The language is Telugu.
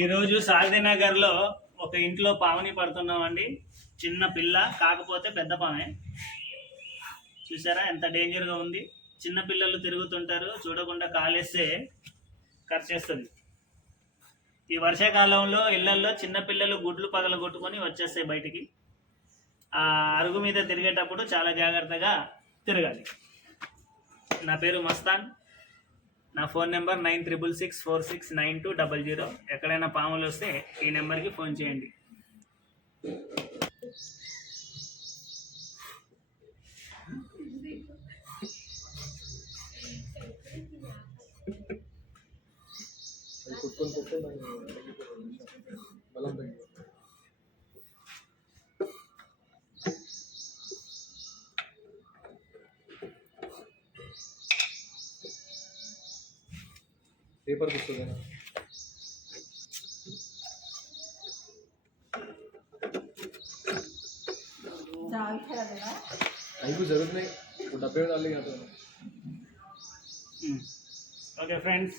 ఈరోజు సారథినగర్లో ఒక ఇంట్లో పాముని పడుతున్నామండి. చిన్న పిల్ల, కాకపోతే పెద్ద పామే. చూసారా ఎంత డేంజర్గా ఉంది. చిన్న పిల్లలు తిరుగుతుంటారు, చూడకుండా కాలేస్తే ఖర్చేస్తుంది. ఈ వర్షాకాలంలో ఇళ్లల్లో చిన్నపిల్లలు గుడ్లు పగలగొట్టుకొని వచ్చేస్తాయి బయటికి. ఆ అరుగు మీద తిరిగేటప్పుడు చాలా జాగ్రత్తగా తిరగాలి. నా పేరు మస్తాన్. నా ఫోన్ నెంబర్ 9666469200. ఎక్కడైనా పాములు వస్తే ఈ నెంబర్కి ఫోన్ చేయండి. పేపర్ కూర్చోదా అయిపో జరుగుతున్నాయి డబ్బే వాళ్ళు. Okay friends,